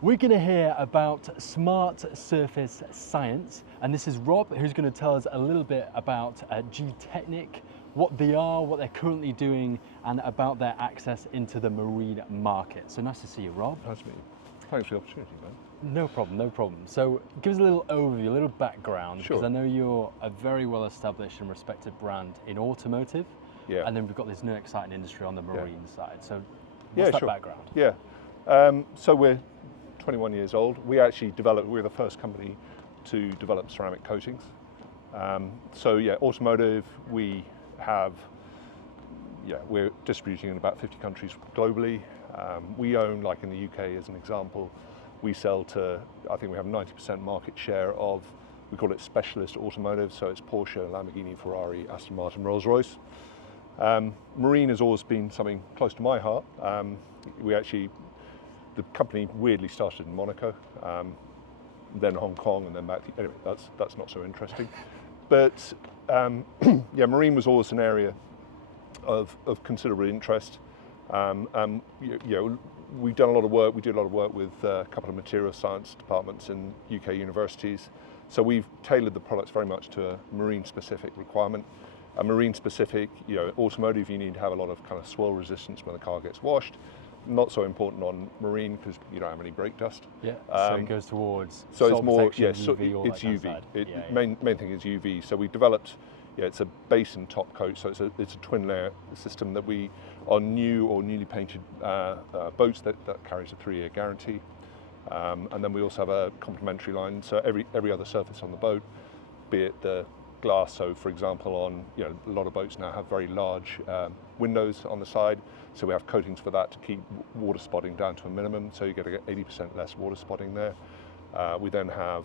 We're going to hear about smart surface science, and this is Rob, who's going to tell us a little bit about Gtechniq, what they are, what they're currently doing, and about their access into the marine market. So nice to see you, Rob. Nice to meet you. Thanks for the opportunity, man. No problem, no problem. So give us a little overview, a little background, Sure. because I know you're a very well established and respected brand in automotive, Yeah. and then we've got this new exciting industry on the marine side. So Yeah, what's that sure. background? Yeah. So we're 21 years old. We're the first company to develop ceramic coatings. Automotive, we're distributing in about 50 countries globally. We own, like in the UK as an example, we sell to, I think we have 90% market share of, we call it specialist automotive, so it's Porsche, Lamborghini, Ferrari, Aston Martin, Rolls-Royce. Marine has always been something close to my heart. The company weirdly started in Monaco, then Hong Kong, and then back. Anyway, that's not so interesting. But marine was always an area of considerable interest. We've done a lot of work. We do a lot of work with a couple of material science departments in UK universities. So we've tailored the products very much to a marine-specific requirement. A marine-specific, automotive, you need to have a lot of kind of swirl resistance when the car gets washed. Not so important on marine because you don't have any brake dust. Yeah, so it goes towards so salt it's more, protection, yeah, so UV, all it's that kind of UV. side. Main thing is UV. So we developed, it's a base and top coat, so it's a twin layer system that we, on new or newly painted boats, that carries a 3-year guarantee. And then we also have a complementary line, so every other surface on the boat, be it the glass, so for example on, a lot of boats now have very large windows on the side, so we have coatings for that to keep water spotting down to a minimum, so you get 80% less water spotting there. We then have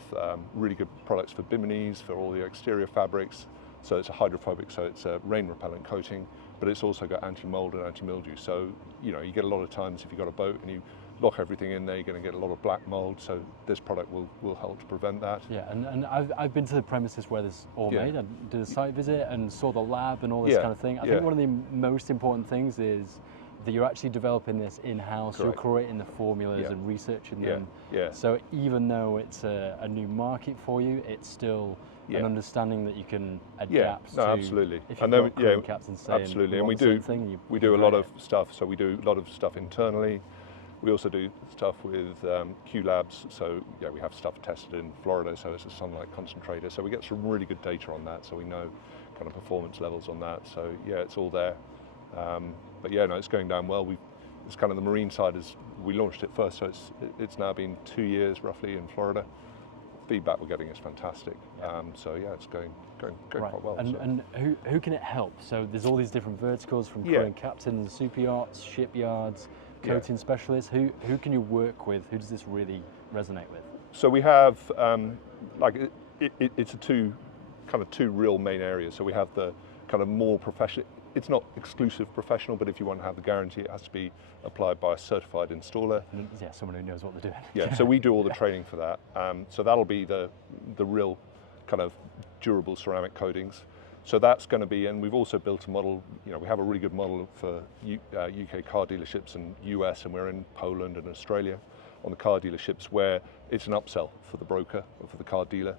really good products for biminis, for all the exterior fabrics, so it's a hydrophobic, so it's a rain repellent coating, but it's also got anti-mold and anti-mildew, so you get a lot of times if you've got a boat and you lock everything in there, you're going to get a lot of black mold, so this product will help to prevent that. Yeah, and I've been to the premises where this all made. I did a site visit and saw the lab and all this kind of thing. I think one of the most important things is that you're actually developing this in-house. Correct. You're creating the formulas and researching them. Yeah. So even though it's a new market for you, it's still an understanding that you can adapt to. Absolutely. If you've got crewing captains saying, absolutely, and we do a lot of stuff. So we do a lot of stuff internally. We also do stuff with Q Labs, so we have stuff tested in Florida, so it's a sunlight concentrator. So we get some really good data on that, so we know kind of performance levels on that. So it's all there. It's going down well. It's kind of the marine side we launched it first, so it's now been 2 years roughly in Florida. Feedback we're getting is fantastic. It's going quite well. And who can it help? So there's all these different verticals from crewing captains, superyachts, shipyards, coating specialists. Who can you work with? Who does this really resonate with? So we have it's two real main areas. So we have the kind of more professional. It's not exclusive professional, but if you want to have the guarantee, it has to be applied by a certified installer. Yeah, someone who knows what they're doing. Yeah, so we do all the training for that. So that'll be the real kind of durable ceramic coatings. So that's going to be, and we've also built a model, we have a really good model for UK car dealerships and US, and we're in Poland and Australia on the car dealerships where it's an upsell for the broker or for the car dealer.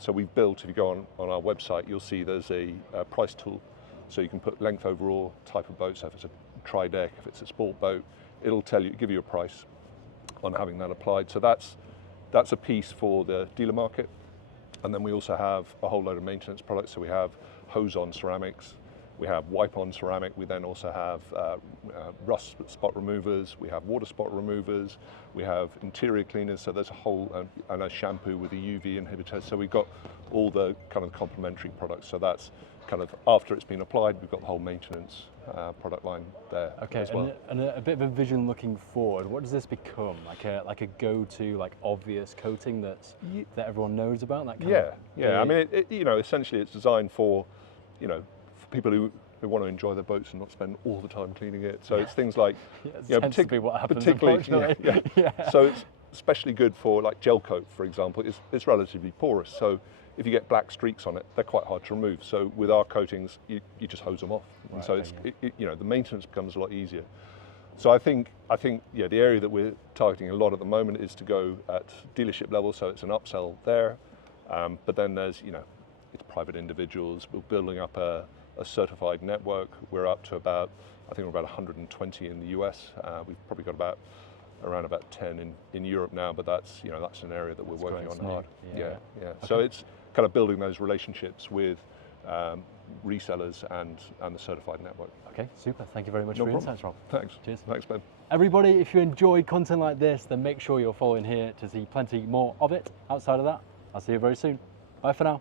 So we've built, if you go on our website, you'll see there's a price tool. So you can put length overall, type of boat, so if it's a tri-deck, if it's a sport boat, it'll give you a price on having that applied. So that's a piece for the dealer market. And then we also have a whole load of maintenance products. So we have hose-on ceramics, we have wipe-on ceramic, we then also have rust spot removers, we have water spot removers, we have interior cleaners, so there's a whole, and a shampoo with a UV inhibitor. So we've got all the kind of complementary products. So that's kind of, after it's been applied, we've got the whole maintenance product line there as well. And a bit of a vision looking forward, what does this become? Like a go-to, obvious coating that everyone knows about? That kind of I mean, essentially it's designed for, for people who want to enjoy their boats and not spend all the time cleaning it. So it's things like, particularly what happens, So it's especially good for like gel coat, for example. It's relatively porous, so if you get black streaks on it, they're quite hard to remove. So with our coatings, you just hose them off. And so the maintenance becomes a lot easier. So I think yeah, the area that we're targeting a lot at the moment is to go at dealership level, so it's an upsell there. But then there's, it's private individuals. We're building up a certified network. We're up to about, I think we're about 120 in the US. We've probably got around about 10 in Europe now, but that's an area that we're working on hard. Yeah. Okay. So it's kind of building those relationships with resellers and the certified network. Okay, super. Thank you very much for your insights, Rob. Thanks. Cheers. Thanks, Ben. Everybody, if you enjoyed content like this, then make sure you're following here to see plenty more of it. Outside of that, I'll see you very soon. Bye for now.